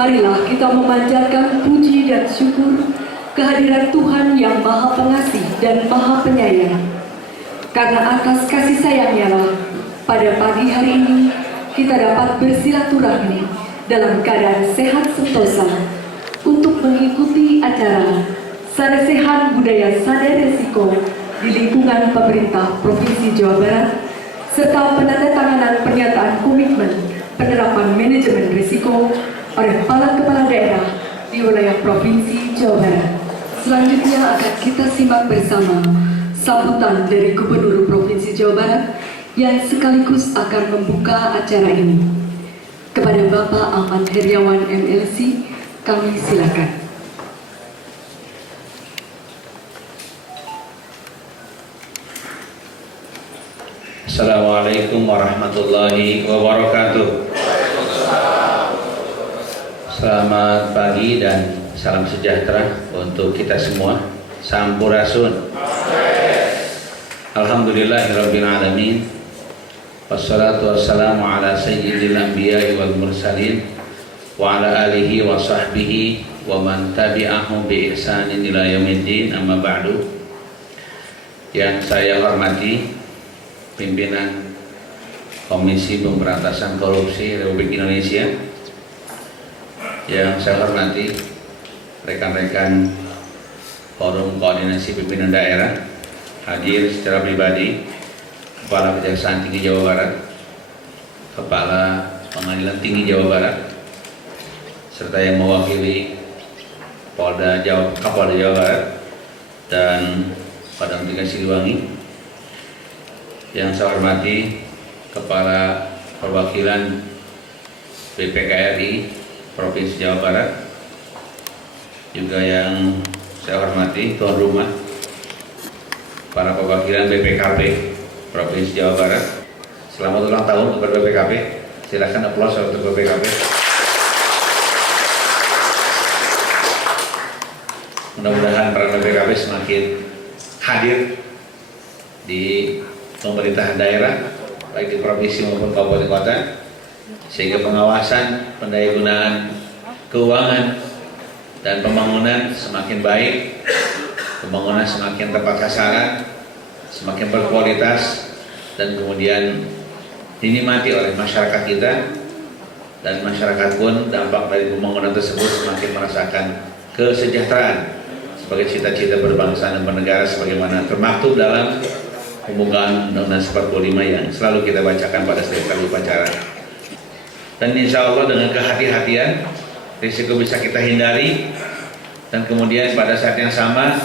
Marilah kita memanjatkan puji dan syukur kehadiran Tuhan yang Maha Pengasih dan Maha Penyayang. Karena atas kasih sayangnya lah, pada pagi hari ini kita dapat bersilaturahmi dalam keadaan sehat sentosa untuk mengikuti acara Saresehan Budaya Sadar Resiko di lingkungan pemerintah Provinsi Jawa Barat serta penandatanganan pernyataan komitmen penerapan manajemen risiko oleh kepala daerah di wilayah Provinsi Jawa Barat. Selanjutnya akan kita simak bersama sambutan dari Gubernur Provinsi Jawa Barat yang sekaligus akan membuka acara ini. Kepada Bapak Ahmad Heriawan MLC, kami silakan. Assalamualaikum warahmatullahi wabarakatuh. Selamat pagi dan salam sejahtera untuk kita semua. Sampurasun. Alhamdulillahirabbil alamin. Wassalatu wassalamu ala sayyidil anbiya'i wal mursalin wa ala alihi wa sahbihi wa man tabi'ahum bi ihsanin ila yaumiddin, amma ba'du. Yang saya hormati pimpinan Komisi Pemberantasan Korupsi Republik Indonesia, yang saya hormati rekan-rekan Forum Koordinasi Pimpinan Daerah, hadir secara pribadi Kepala Kejaksaan Tinggi Jawa Barat, Kepala Pengadilan Tinggi Jawa Barat, serta yang mewakili Kapolda Jawa Barat dan Padang Tiga Siliwangi. Yang saya hormati Kepala Perwakilan BPKRI Provinsi Jawa Barat, juga yang saya hormati tuan rumah para perwakilan BPKP Provinsi Jawa Barat. Selamat ulang tahun kepada BPKP. Silakan aplaus untuk BPKP. Mudah-mudahan para BPKP semakin hadir di pemerintahan daerah, baik di provinsi maupun kabupaten kota, sehingga pengawasan pendayagunaan keuangan dan pembangunan semakin baik, pembangunan semakin tepat sasaran, semakin berkualitas, dan kemudian dinikmati oleh masyarakat kita, dan masyarakat pun dampak dari pembangunan tersebut semakin merasakan kesejahteraan sebagai cita-cita berbangsa dan bernegara sebagaimana termaktub dalam pembukaan Undang-Undang 45 yang selalu kita bacakan pada setiap kali upacara. Dan insya Allah dengan kehati-hatian, risiko bisa kita hindari, dan kemudian pada saat yang sama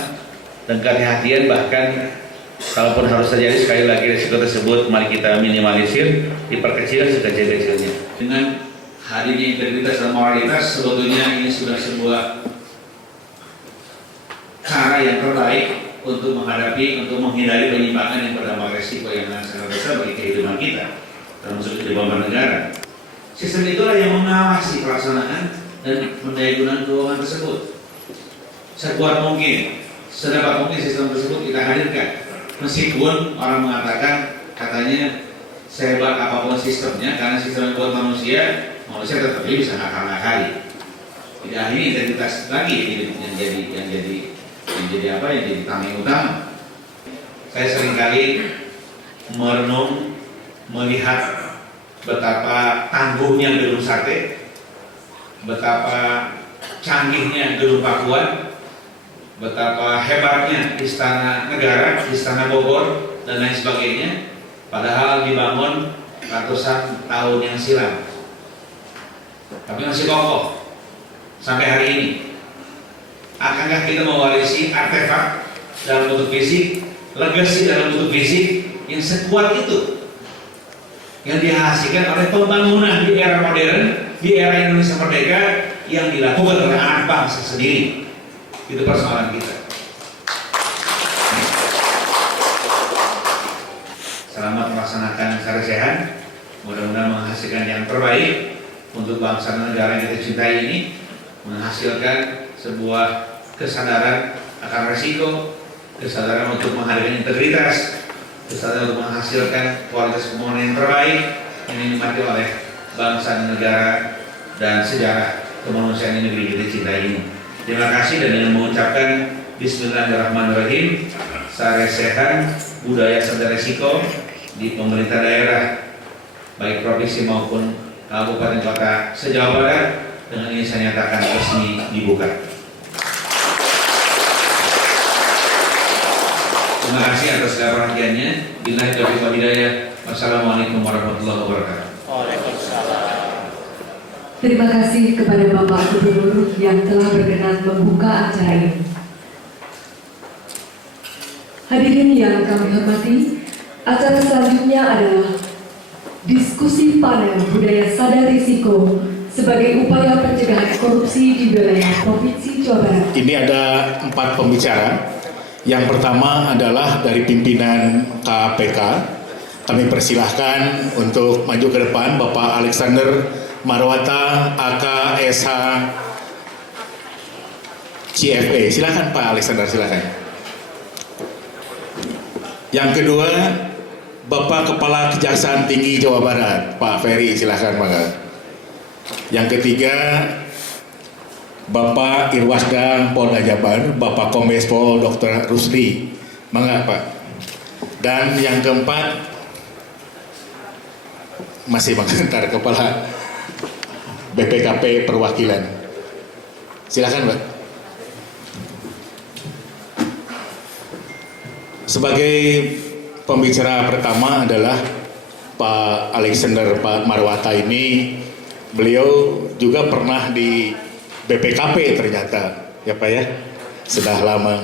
dengan kehati-hatian, bahkan kalaupun harus terjadi sekali lagi risiko tersebut, mari kita minimalisir, diperkecil sekecil-kecilnya. Dengan hadirnya integritas dan moralitas, sebetulnya ini sudah sebuah cara yang terbaik untuk menghindari penyimpangan yang berdampak resiko yang sangat besar bagi kehidupan kita, termasuk kehidupan bernegara. Sistem itulah yang mengawasi pelaksanaan dan pendayagunaan keuangan tersebut. Sekuat mungkin, sedapat mungkin sistem tersebut kita hadirkan. Meskipun orang mengatakan, katanya sehebat apapun sistemnya, karena sistem yang buat manusia tetap bisa ngakal-ngakali. Tidak hanya integritas lagi yang jadi tameng utama. Saya seringkali merenung melihat betapa tangguhnya gedung sate, betapa canggihnya gedung Pakuan, betapa hebatnya Istana Negara, Istana Bogor, dan lain sebagainya, padahal dibangun ratusan tahun yang silam, tapi masih kokoh sampai hari ini. Akankah kita mewarisi artefak dalam bentuk fisik, legasi dalam bentuk fisik yang sekuat itu, yang dihasilkan oleh pembangunan di era modern, di era Indonesia Merdeka, yang dilakukan oleh anak bangsa sendiri? Itu persoalan kita. Selamat melaksanakan Saresehan, mudah-mudahan menghasilkan yang terbaik untuk bangsa dan negara yang kita cintai ini, menghasilkan sebuah kesadaran akan resiko, kesadaran untuk menghargai integritas, kesadaran untuk menghasilkan kualitas pembangunan yang terbaik yang dinikmati oleh bangsa dan negara dan sejarah kemanusiaan di negeri kita cintai ini. Terima kasih, dan dengan mengucapkan Bismillahirrahmanirrahim, saresehan budaya sadar resiko di pemerintah daerah baik provinsi maupun kabupaten kota se-Jawa Barat, dengan ini saya nyatakan resmi dibuka. Terima kasih atas segala perhatiannya. Billahi taufiq wal hidayah. Wassalamualaikum warahmatullahi wabarakatuh. Terima kasih kepada Bapak Gubernur yang telah berkenan membuka acara ini. Hadirin yang kami hormati, acara selanjutnya adalah diskusi panel budaya sadar risiko sebagai upaya pencegahan korupsi di wilayah Provinsi Jawa Barat. Ini ada 4 pembicara. Yang pertama adalah dari pimpinan KPK. Kami persilahkan untuk maju ke depan Bapak Alexander Marwata, AKSH CFA. Silakan Pak Alexander, silakan. Yang kedua, Bapak Kepala Kejaksaan Tinggi Jawa Barat, Pak Ferry, silakan Pak. Yang ketiga, Bapak Irwasda Polda Jabar, Bapak Kombes Pol Dr. Rusli, mangga Pak. Dan yang keempat, masih mengantar Kepala BPKP Perwakilan. Silakan Pak. Sebagai pembicara pertama adalah Pak Alexander Pak Marwata ini, beliau juga pernah di BPKP ternyata, ya Pak ya, sudah lama.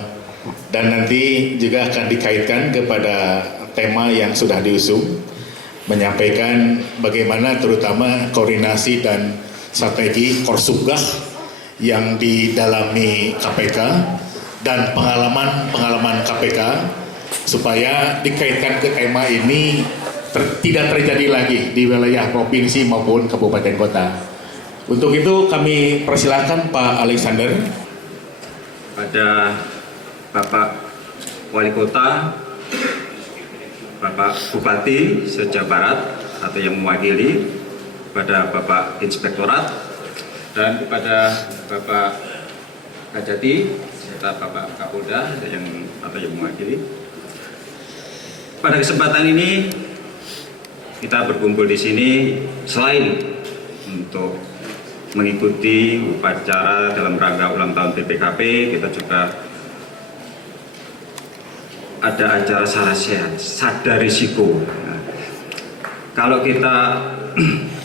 Dan nanti juga akan dikaitkan kepada tema yang sudah diusung, menyampaikan bagaimana terutama koordinasi dan strategi Korsubgah yang didalami KPK dan pengalaman KPK supaya dikaitkan ke tema ini tidak terjadi lagi di wilayah provinsi maupun kabupaten kota. Untuk itu kami persilahkan Pak Alexander. Pada Bapak Wali Kota, Bapak Bupati se-Jawa Barat atau yang mewakili, pada Bapak Inspektorat, dan kepada Bapak Kajati serta Bapak Kapolda yang mewakili. Pada kesempatan ini kita berkumpul di sini selain untuk mengikuti upacara dalam rangka ulang tahun BPKP, kita juga ada acara sadar risiko. Nah, kalau kita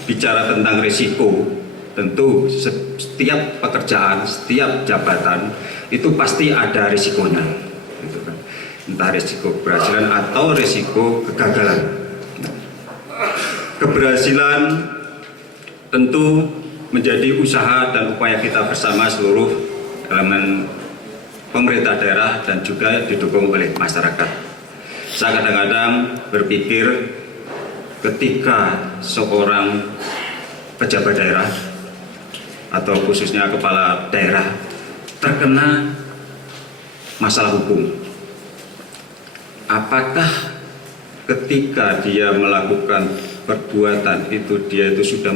bicara tentang risiko, tentu setiap pekerjaan, setiap jabatan itu pasti ada risikonya, gitu kan. Entah risiko keberhasilan atau risiko kegagalan. Keberhasilan tentu menjadi usaha dan upaya kita bersama seluruh elemen pemerintah daerah dan juga didukung oleh masyarakat. Saya kadang-kadang berpikir ketika seorang pejabat daerah atau khususnya kepala daerah terkena masalah hukum, apakah ketika dia melakukan perbuatan itu dia itu sudah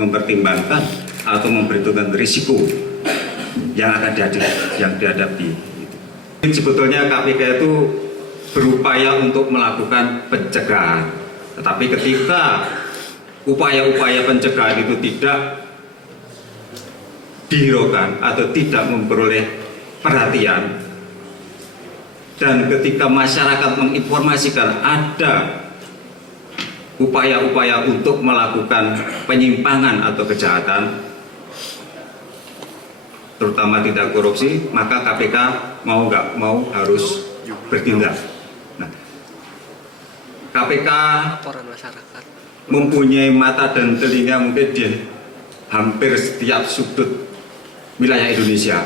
mempertimbangkan atau memperhitungkan risiko yang akan dihadapi. Sebetulnya KPK itu berupaya untuk melakukan pencegahan, tetapi ketika upaya-upaya pencegahan itu tidak dihiraukan atau tidak memperoleh perhatian, dan ketika masyarakat menginformasikan ada upaya-upaya untuk melakukan penyimpangan atau kejahatan, terutama tindak korupsi, maka KPK mau nggak mau harus bertindak. Nah, KPK mempunyai mata dan telinga mungkin di hampir setiap sudut wilayah Indonesia.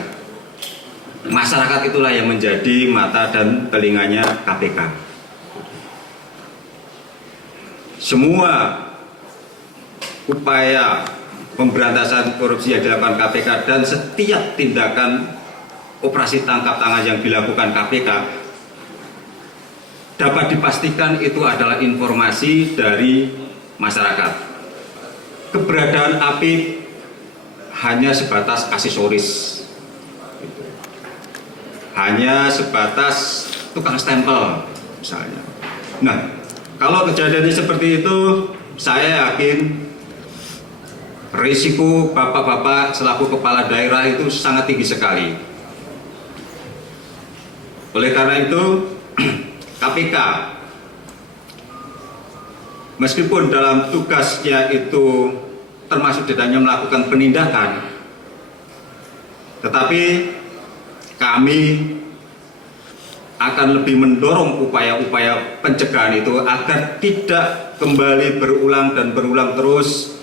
Masyarakat itulah yang menjadi mata dan telinganya KPK. Semua upaya pemberantasan korupsi yang dilakukan KPK dan setiap tindakan operasi tangkap tangan yang dilakukan KPK dapat dipastikan itu adalah informasi dari masyarakat. Keberadaan api hanya sebatas aksesoris, gitu. Hanya sebatas tukang stempel misalnya. Nah, kalau kejadiannya seperti itu, saya yakin risiko bapak-bapak selaku kepala daerah itu sangat tinggi sekali. Oleh karena itu, KPK meskipun dalam tugasnya itu termasuk tidak hanya melakukan penindakan, tetapi kami akan lebih mendorong upaya-upaya pencegahan itu agar tidak kembali berulang dan berulang terus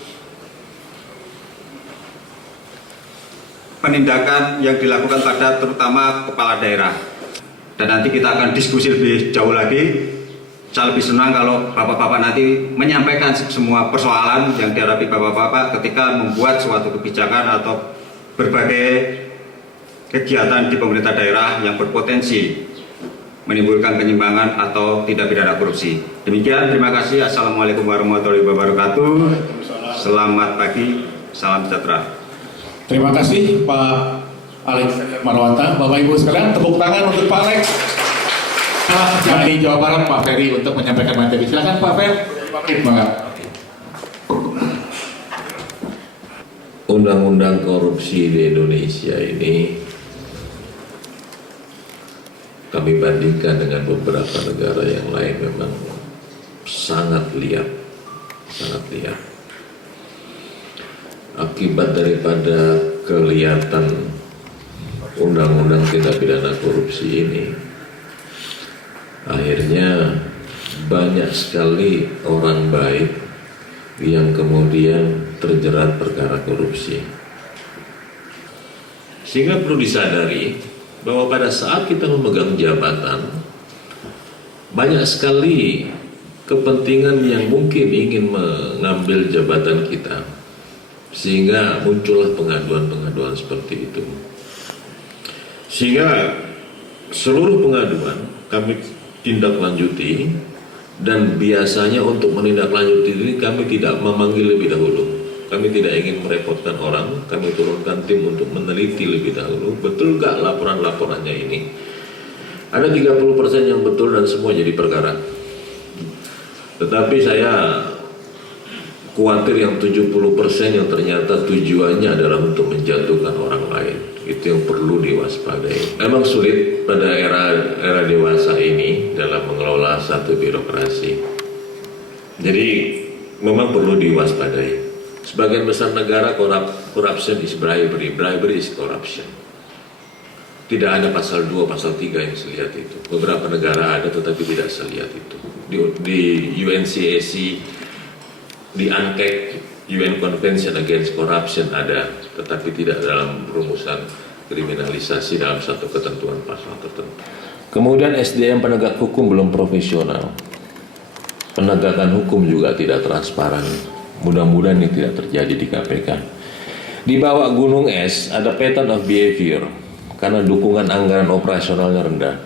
penindakan yang dilakukan pada terutama kepala daerah. Dan nanti kita akan diskusi lebih jauh lagi. Saya lebih senang kalau bapak-bapak nanti menyampaikan semua persoalan yang dihadapi bapak-bapak ketika membuat suatu kebijakan atau berbagai kegiatan di pemerintah daerah yang berpotensi menimbulkan penyimpangan atau tindak pidana korupsi. Demikian, terima kasih. Assalamualaikum warahmatullahi wabarakatuh. Selamat pagi, salam sejahtera. Terima kasih Pak Alex Marwata. Bapak Ibu sekalian, tepuk tangan untuk Pak Alex. Dari Jawa Barat, Pak Ferry untuk menyampaikan materi. Silakan Pak Ferry. Undang-undang korupsi di Indonesia ini kami bandingkan dengan beberapa negara yang lain memang sangat liar, sangat liar. Akibat daripada kelihatan undang-undang tindak pidana korupsi ini, akhirnya banyak sekali orang baik yang kemudian terjerat perkara korupsi. Sehingga perlu disadari bahwa pada saat kita memegang jabatan, banyak sekali kepentingan yang mungkin ingin mengambil jabatan kita, sehingga muncullah pengaduan-pengaduan seperti itu. Sehingga seluruh pengaduan kami tindak lanjuti, dan biasanya untuk menindaklanjuti ini kami tidak memanggil lebih dahulu. Kami tidak ingin merepotkan orang, kami turunkan tim untuk meneliti lebih dahulu, betul gak laporan-laporannya ini. Ada 30% yang betul dan semua jadi perkara. Tetapi saya khawatir yang 70% yang ternyata tujuannya adalah untuk menjatuhkan orang lain. Itu yang perlu diwaspadai. Memang sulit pada era dewasa ini dalam mengelola satu birokrasi. Jadi memang perlu diwaspadai. Sebagian besar negara corruption is bribery, bribery is corruption. Tidak ada pasal 2, pasal 3 yang saya lihat itu. Beberapa negara ada tetapi tidak saya lihat itu. Di UNCAC, di UNCAC, UN Convention Against Corruption ada, tetapi tidak dalam rumusan kriminalisasi dalam satu ketentuan pasal tertentu. Kemudian SDM penegak hukum belum profesional. Penegakan hukum juga tidak transparan. Mudah-mudahan ini tidak terjadi di KPK. Di bawah gunung es ada pattern of behavior karena dukungan anggaran operasionalnya rendah.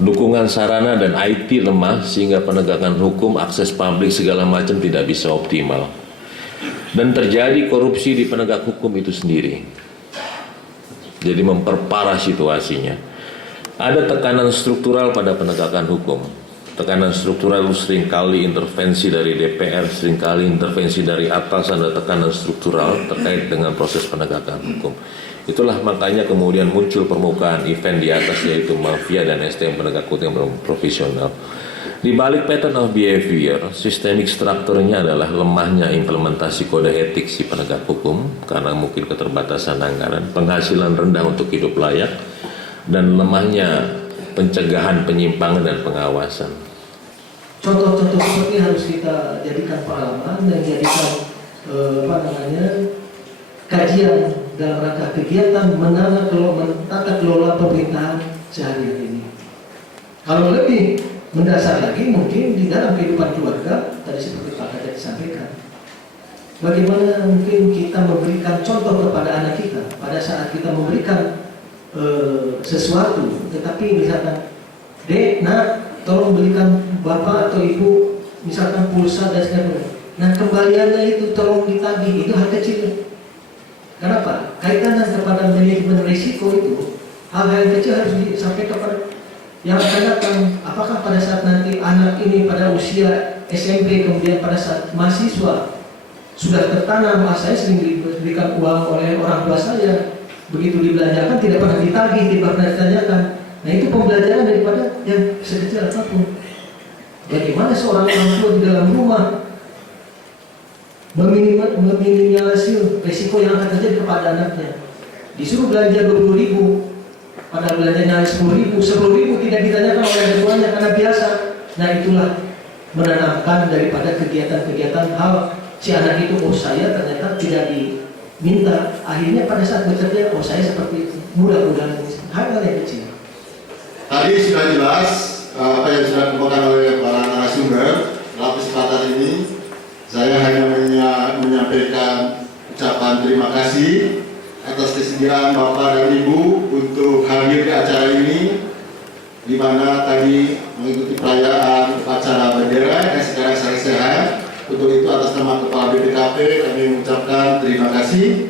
Dukungan sarana dan IT lemah sehingga penegakan hukum, akses publik segala macam tidak bisa optimal. Dan terjadi korupsi di penegak hukum itu sendiri. Jadi memperparah situasinya. Ada tekanan struktural pada penegakan hukum. Tekanan struktural seringkali intervensi dari DPR, seringkali intervensi dari atas, ada tekanan struktural terkait dengan proses penegakan hukum. Itulah makanya kemudian muncul permukaan event di atas, yaitu mafia dan SDM penegak hukum yang belum profesional. Di balik pattern of behavior, sistemik strukturnya adalah lemahnya implementasi kode etik si penegak hukum karena mungkin keterbatasan anggaran, penghasilan rendah untuk hidup layak, dan lemahnya pencegahan penyimpangan dan pengawasan. Contoh-contoh seperti harus kita jadikan pengalaman dan jadikan kajian dalam rangka kegiatan tata kelola pemerintahan sehari-hari ini. Kalau lebih mendasar lagi mungkin di dalam kehidupan keluarga, tadi seperti Pak Kadek disampaikan, bagaimana mungkin kita memberikan contoh kepada anak kita pada saat kita memberikan sesuatu, tetapi misalkan, Dek, nak, tolong belikan bapak atau ibu misalkan pulsa dan sebagainya. Nah kembaliannya itu tolong ditagih, itu hal kecil. Kenapa? Kaitan kepada manajemen risiko itu, hal-hal yang kecil harus disampaikan kepada yang akan datang. Apakah pada saat nanti anak ini pada usia SMP, kemudian pada saat mahasiswa sudah tertanam, saya sering diberikan uang oleh orang tua saya, begitu dibelanjakan tidak pernah ditagih, tidak pernah ditanyakan. Nah itu pembelajaran daripada yang sekecil apapun. Bagaimana seorang orang tua di dalam rumah meminimalisir risiko yang akan terjadi kepada anaknya. Disuruh belanja 20.000, padahal belanjanya 10.000 tidak ditanyakan oleh orang tuanya karena biasa. Nah itulah menanamkan daripada kegiatan-kegiatan hal si anak itu, oh saya ternyata tidak diminta, akhirnya pada saat bekerja, oh saya seperti itu. Mudah-mudahan hal-hal yang kecil. Tadi sudah jelas apa yang sudah dilakukan oleh para narasumber dalam kesempatan ini. Saya hanya menyampaikan ucapan terima kasih atas kesediaan Bapak dan Ibu untuk hadir di acara ini, di mana tadi mengikuti perayaan upacara bendera dan sekarang saya sehat. Untuk itu atas nama Kepala BPKP kami mengucapkan terima kasih.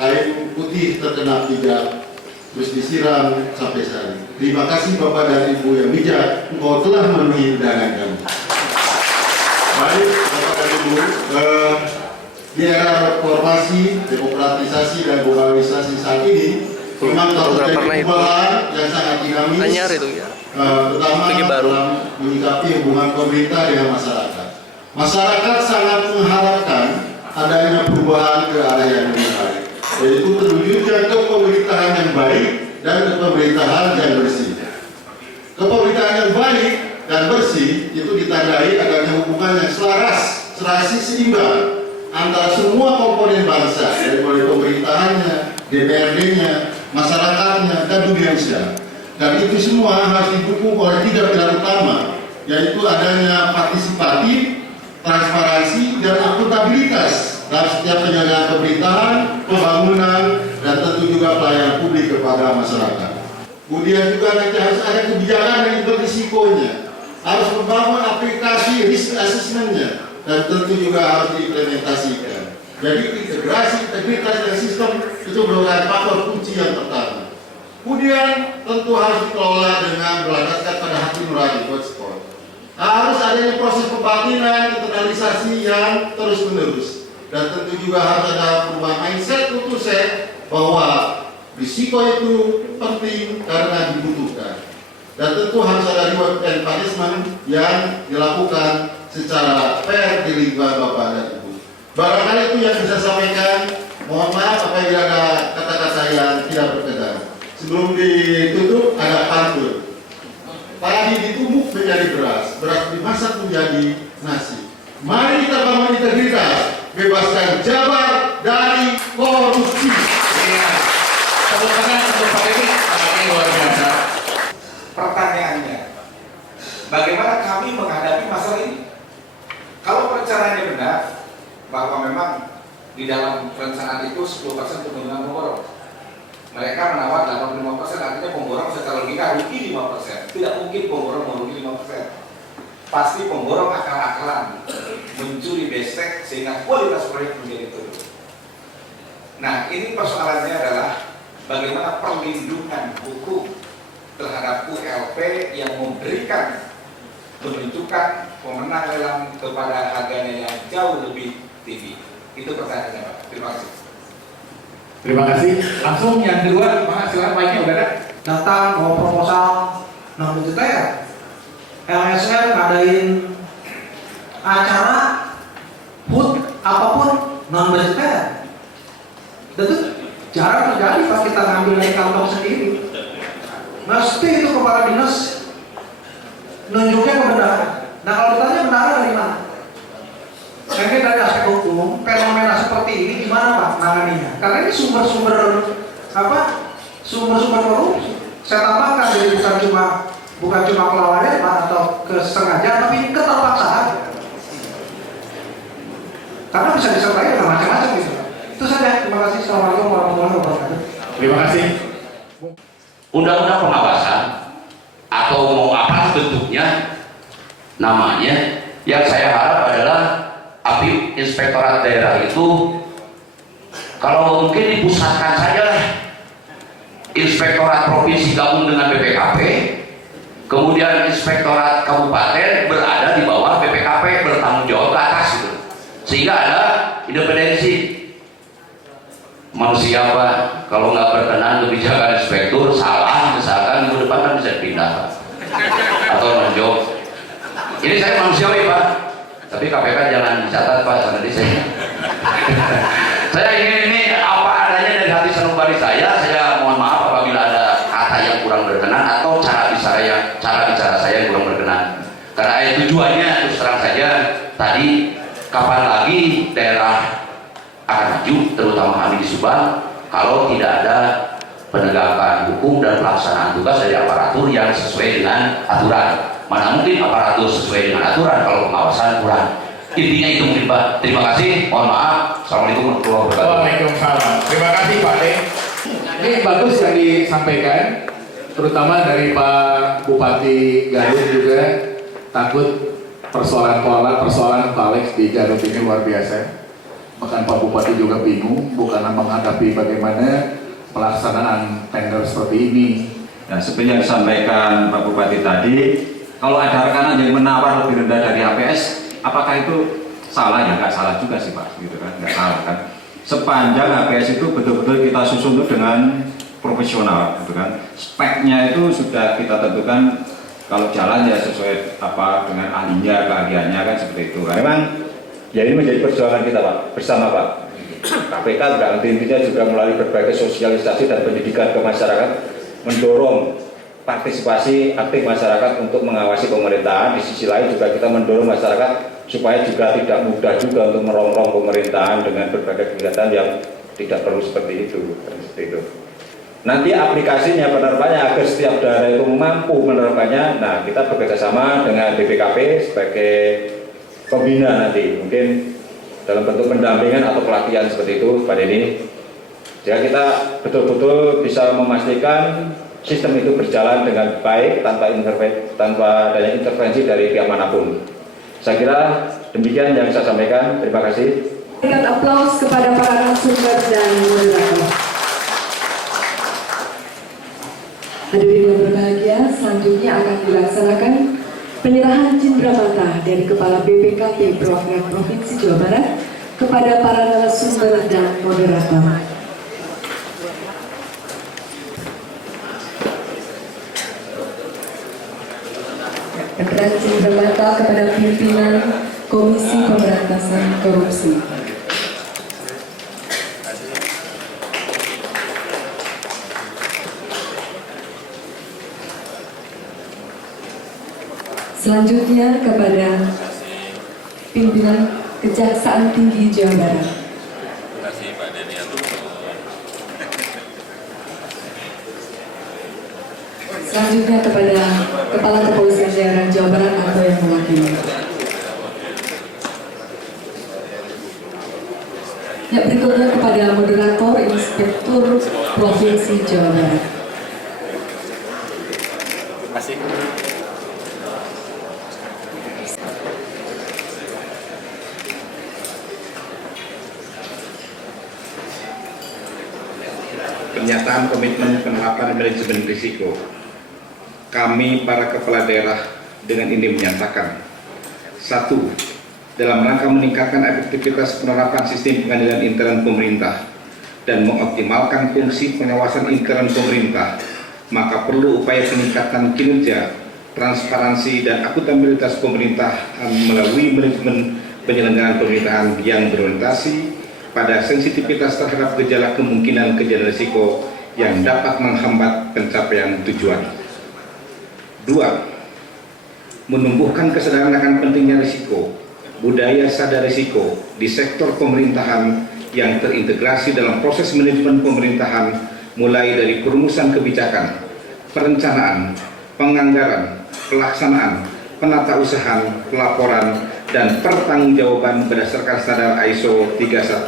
Kain putih terkena pijat terus disiram sampai saat ini. Terima kasih Bapak dan Ibu yang bijak, engkau telah memenuhi undangan kami. Baik Bapak dan Ibu, di era reformasi, demokratisasi dan globalisasi saat ini memang terjadi perubahan yang sangat dinamis, terutama dalam menyikapi hubungan pemerintah dengan masyarakat. Masyarakat sangat mengharapkan adanya perubahan ke arah yang lebih baik, yaitu terwujudnya kepemerintahan yang baik dan kepemerintahan yang bersih. Kepemerintahan yang baik dan bersih itu ditandai adanya hubungan yang selaras, serasi, seimbang antara semua komponen bangsa, dari mulai pemerintahannya, DPRD-nya, masyarakatnya, dan dunia usaha. Dan itu semua harus didukung oleh 3 pilar utama, yaitu adanya partisipatif, transparansi, dan akuntabilitas dalam setiap penyelenggaraan pemerintahan, pembangunan, dan tentu juga pelayanan publik kepada masyarakat. Kemudian juga nanti harus ada kebijakan yang berisikonya, harus membangun aplikasi risk assessment-nya, dan tentu juga harus diimplementasikan. Jadi integrasi integritas dan sistem itu merupakan faktor kunci yang pertama. Kemudian tentu harus dikelola dengan berlandaskan pada hati nurani hotspot. Harus adanya proses pembatinan, internalisasi yang terus-menerus, dan tentu juga harus ada perubahan mindset untuk set bahwa risiko itu penting karena dibutuhkan, dan tentu harus ada reward and punishment yang dilakukan secara fair di lingkungan Bapak dan Ibu. Barangkali itu yang bisa saya sampaikan. Mohon maaf apabila ada kata-kata yang tidak berkenan. Sebelum ditutup ada pantun. Padi ditumbuk menjadi beras, beras dimasak menjadi nasi. Mari kita bangun integritas, bebaskan Jabar dari korupsi. Tepuk tangan untuk Pak Dewi, ini luar biasa. Pertanyaannya, bagaimana kami menghadapi masalah ini? Kalau perencanaannya benar, bahwa memang di dalam perencanaan itu 10% penggunaan pemborong. Mereka menawar 85%, artinya pemborong secara logika rugi 5%. Tidak mungkin pemborong merugi 5%. Pasti pemborong akal-akalan mencuri bestek sehingga kualitas proyek menjadi turun. Nah, ini persoalannya adalah bagaimana perlindungan hukum terhadap ULP yang memberikan menunjukkan pemenang lelang kepada harganya yang jauh lebih tinggi. Itu pertanyaannya, Pak. Terima kasih. Terima kasih. Langsung yang kedua, Pak, silakan mic-nya udah ada. Datang bawa proposal 6 juta ya. LSM ngadain acara HUT apapun 16 juta ya. Itu jarang terjadi pas kita ngambil dari kantong sendiri. Mesti itu kepala dinas nunjuknya kebenaran. Nah kalau ditanya kebenaran dari mana? Mungkin dari aspek hukum, fenomena seperti ini gimana Pak menanganinya? Karena ini sumber-sumber sumber-sumber korupsi. Saya tambahkan jadi bukan cuma kelalaian Pak atau kesengajaan, tapi ini keterpaksaan. Karena bisa disertai dengan macam-macam gitu. Itu saja. Terima kasih. Assalamualaikum warahmatullahi wabarakatuh. Terima kasih. Undang-undang pengawasan atau mau apa bentuknya namanya, yang saya harap adalah APIP Inspektorat Daerah itu kalau mungkin dipusatkan saja lah, Inspektorat Provinsi gabung dengan BPKP, kemudian Inspektorat Kabupaten berada di bawah BPKP, bertanggung jawab ke atas gitu, sehingga ada independensi. Manusia Pak, kalau nggak berkenan kebijakan inspektur salah, misalkan minggu depan kan bisa dipindah Pak, atau nonjok. Ini saya manusiawi Pak, tapi KPK jangan dicatat Pak, nanti saya ini apa adanya dari hati senubari saya mohon maaf apabila ada kata yang kurang berkenan atau cara bicara saya yang kurang berkenan, karena tujuannya terus terang saja tadi, kapan lagi daerah akan maju, terutama kami di Subang, kalau tidak ada penegakan hukum dan pelaksanaan tugas dari aparatur yang sesuai dengan aturan. Mana mungkin aparatur sesuai dengan aturan kalau pengawasan kurang. Intinya itu mungkin Pak. Terima kasih, mohon maaf. Assalamualaikum warahmatullahi wabarakatuh. Waalaikumsalam. Terima kasih Pak De. Ini bagus yang disampaikan, terutama dari Pak Bupati Garut juga. Takut persoalan Pak Alex di Garut ini luar biasa. Bahkan Pak Bupati juga bingung, bukan menghadapi bagaimana pelaksanaan tender seperti ini. Nah, seperti yang disampaikan Pak Bupati tadi, kalau ada rekanan yang menawar lebih rendah dari HPS, apakah itu salah? Ya nggak salah juga sih Pak, gitu kan, nggak salah kan. Sepanjang HPS itu betul-betul kita susun dengan profesional, gitu kan. Speknya itu sudah kita tentukan, kalau jalan ya sesuai apa dengan ahlinya, keahliannya kan seperti itu kan. Memang ya ini menjadi perjuangan kita Pak, bersama Pak. KPK juga intinya juga melalui berbagai sosialisasi dan pendidikan ke masyarakat, mendorong partisipasi aktif masyarakat untuk mengawasi pemerintahan. Di sisi lain juga kita mendorong masyarakat supaya juga tidak mudah juga untuk merongrong pemerintahan dengan berbagai kegiatan yang tidak perlu seperti itu. Nanti aplikasinya penerbangannya agar setiap daerah itu mampu menerapkannya. Nah, kita bekerjasama dengan BPKP sebagai pembina nanti, mungkin dalam bentuk pendampingan atau pelatihan seperti itu Pak Denny. Jika kita betul-betul bisa memastikan sistem itu berjalan dengan baik tanpa adanya intervensi dari pihak manapun. Saya kira demikian yang saya sampaikan. Terima kasih. Berikan aplaus kepada para narasumber dan moderator. Hadirin yang berbahagia, selanjutnya akan dilaksanakan penyerahan cindramata dari Kepala BPKP Perwakilan Provinsi Jawa Barat kepada para narasumber dan moderator. Penyerahan cindramata kepada pimpinan Komisi Pemberantasan Korupsi. Selanjutnya kepada pimpinan Kejaksaan Tinggi Jawa Barat. Terima kasih Pak Denny. Selanjutnya kepada Kepala Kepolisian Daerah Jawa Barat atau yang mewakili. Ya, berikutnya kepada moderator Inspektur Provinsi Jawa Barat. Terima kasih. Pernyataan komitmen penerapan manajemen risiko. Kami para kepala daerah dengan ini menyatakan: 1. Dalam rangka meningkatkan efektivitas penerapan sistem pengadilan intern pemerintah dan mengoptimalkan fungsi pengawasan intern pemerintah, maka perlu upaya peningkatan kinerja, transparansi dan akuntabilitas pemerintahan melalui manajemen penyelenggaraan pemerintahan yang berorientasi pada sensitivitas terhadap gejala kemungkinan kejadian risiko yang dapat menghambat pencapaian tujuan. 2. Menumbuhkan kesadaran akan pentingnya risiko, budaya sadar risiko di sektor pemerintahan yang terintegrasi dalam proses manajemen pemerintahan, mulai dari perumusan kebijakan, perencanaan, penganggaran, pelaksanaan, penatausahaan, pelaporan, dan pertanggungjawaban berdasarkan standar ISO 31000.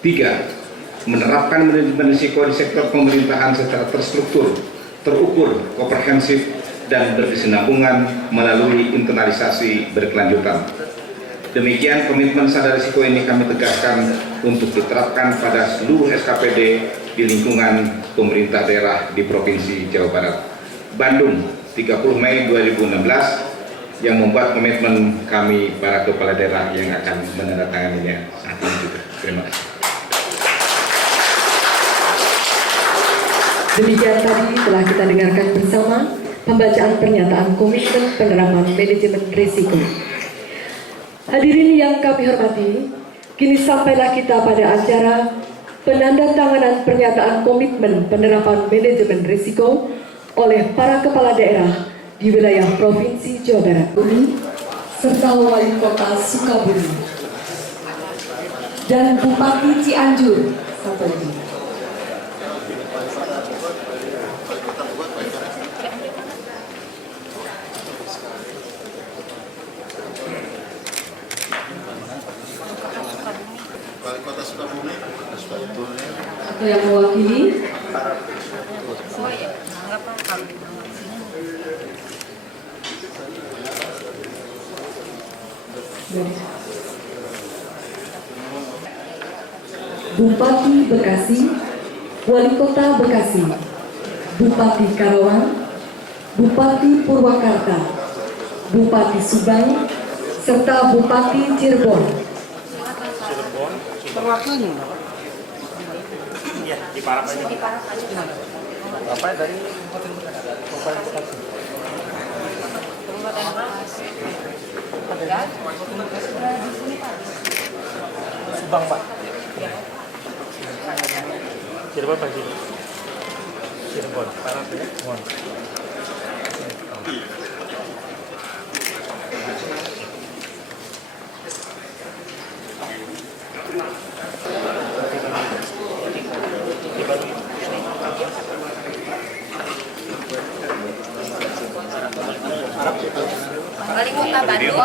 3. Menerapkan manajemen risiko di sektor pemerintahan secara terstruktur, terukur, komprehensif, dan berkesinambungan melalui internalisasi berkelanjutan. Demikian komitmen sadar risiko ini kami tegaskan untuk diterapkan pada seluruh SKPD di lingkungan pemerintah daerah di Provinsi Jawa Barat. Bandung, 30 Mei 2016, yang membuat komitmen kami para kepala daerah yang akan menandatanganinya saat ini juga. Terima kasih. Demikian tadi telah kita dengarkan bersama pembacaan pernyataan komitmen penerapan manajemen risiko. Hadirin yang kami hormati, kini sampailah kita pada acara penandatanganan pernyataan komitmen penerapan manajemen risiko oleh para kepala daerah di wilayah Provinsi Jawa Barat serta Wali Kota Sukabumi dan Bupati Cianjur satu lagi. Atau yang mewakili Bupati Bekasi, Wali Kota Bekasi, Bupati Karawang, Bupati Purwakarta, Bupati Subang, serta Bupati Cirebon. Subang, Pak. Cirebon, Pak. Cirebon. Wali Kota Bandung,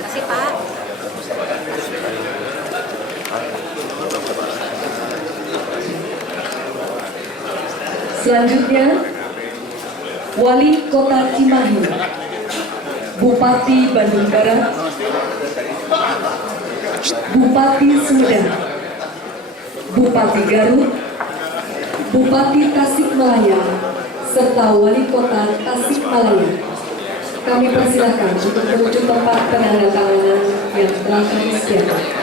kasih Pak. Selanjutnya, Wali Kota Cimahi, Bupati Bandung Barat, Bupati Sumedang, Bupati Garut, Bupati Tasikmalaya, serta Wali Kota Tasikmalaya. Kami persilahkan untuk menuju tempat penandatanganan yang telah kami siapkan.